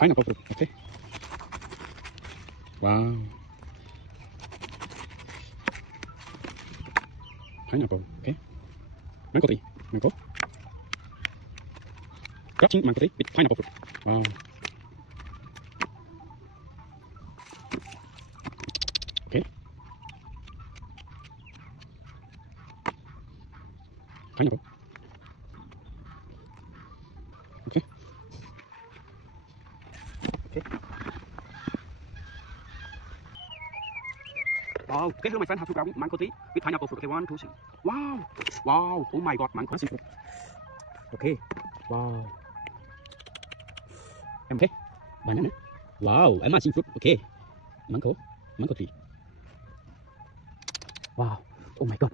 Pineapple fruit. Okay. Wow. Pineapple. Okay. Mango tree. Mango. Crushing mango tree with pineapple fruit. Wow. Okay. Pineapple. Okay. Okay. Wow. Okay, hello my friend. Have to grab mango tea with pineapple fruit. Okay, 1, 2, 3. Wow. Wow. Oh my god, mango fruit. Okay. Wow. Okay. Banana. Wow. Amazing fruit. Okay. Mango. Mango tree. Wow. Oh my god.